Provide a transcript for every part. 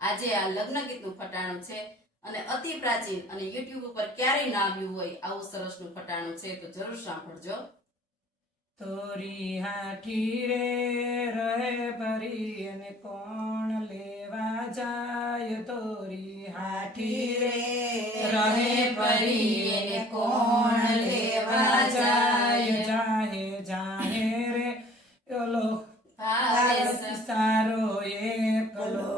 આજે આ લગ્ન ગીતનું ફટાણું છે અને અતિ પ્રાચીન અને યુટ્યુબ ઉપર ક્યારેય ના આવ્યું હોય આવું સરસનું ફટાણું છે તો જરૂર સાંભળજો તોરી હાઠી રે રહે ભરી અને કોણ લેવા જાય? તોરી હાઠી રે ભરી કોણ લેવા જાય જાહે જાહે રે ઓલો સારો એ એકલો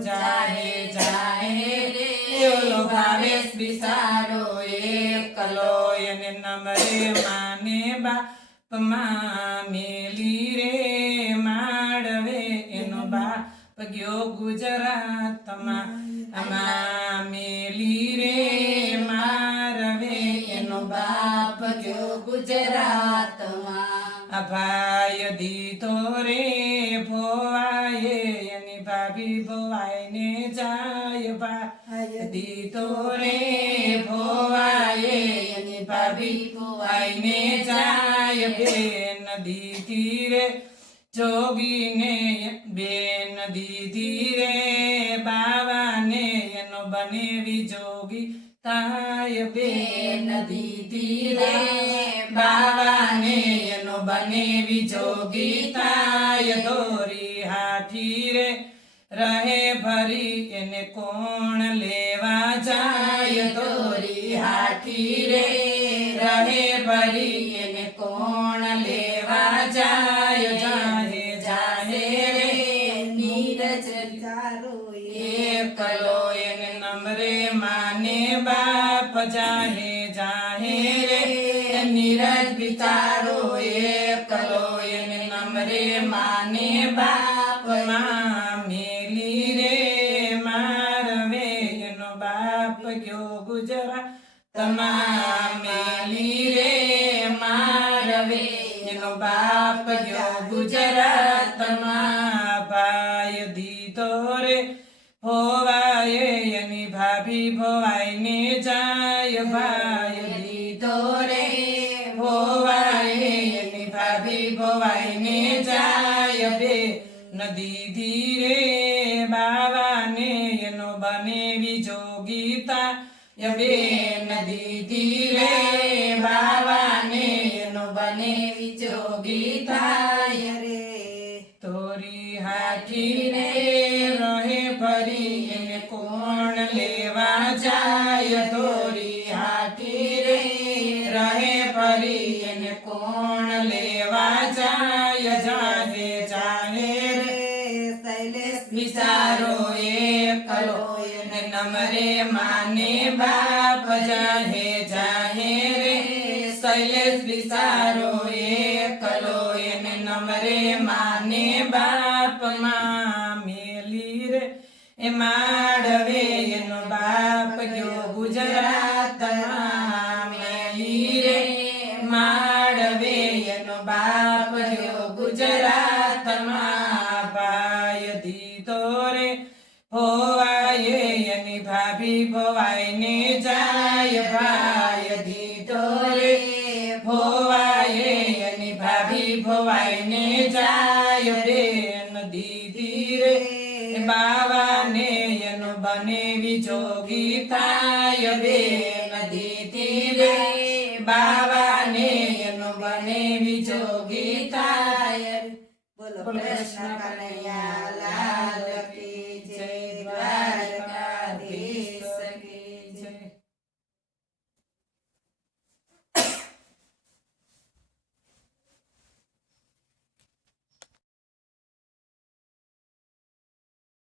જાહે જાહે રે ઓલો ભાવેશ બિસારો કલો એને નમરે માને બાપ મેલી રે માડવે એનો બાપ ગયો ગુજરાતમાં આમાં અભાય દીધો રે ભોવાએ એની ભાભી ભોવાઈને જાય ભાઈ દીધો રે ભોવાએ એની ભાભી ભોવાઈને જાય બેન દીધી રે જોગીને બેન દીધી રે બાવાને એનો બનેવી જોગી તાય બેન દીધી રે બાવાને એનો બનેવી જોગી તાય દોરી હાથી રે રહે ભરી એને કોણ લેવા જાય? દોરી હાથી રે રહે ભરી એને કોણ લેવા જાય? જાહે જાહે રે નીરજ એકલો એને નમરે માને બાપ. જાહે જાહે રે નીરજ નમરે માને બાપમાં મેલી રે માર એનો બાપ ગયો ગુજરાત. તમા મેલી રે માર એનો બાપ ગયો ગુજરાતમાં ભાઈ દીધો રે ભોવાય એની ભાભી ભોવાઈને જાય. ભાઈ દીધો રે ભોવાય એની ભાભી ભોવાઈને બે નદી ધીરે બાવાને એનો બને બીજો ગીતા. યબે નદી ધીરે બાવાને એનો બને બીજો ગીતા. રે તોરી હાથી રે રહે ફરી એને કોણ લેવા જાય? તોરી હાથી રે રહે ફરી એને કોણ લેવા નમરે માને બાપ જાહે જાહે રે શૈલેષ બિસારો એ કલો એને નમરે માને બાપમાં મેલી રે એ માડવે એનો બાપ ગયો ગુજરાત મેલી રે માડવે એનો બાપ ગયો ગુજરાતમાં ભાઈ ભોવાઈને જાય ભાઈ દીધો રે ભોવાય અને ભાભી ભોવાઈને જાય રે દીધી રે. બાવાને એનો બને વિજોગી થાય રે દીધી રે. બાવાને એનો બને વિજોગી થાય બોલો પ્રશ્ન કનૈયા લાલ કી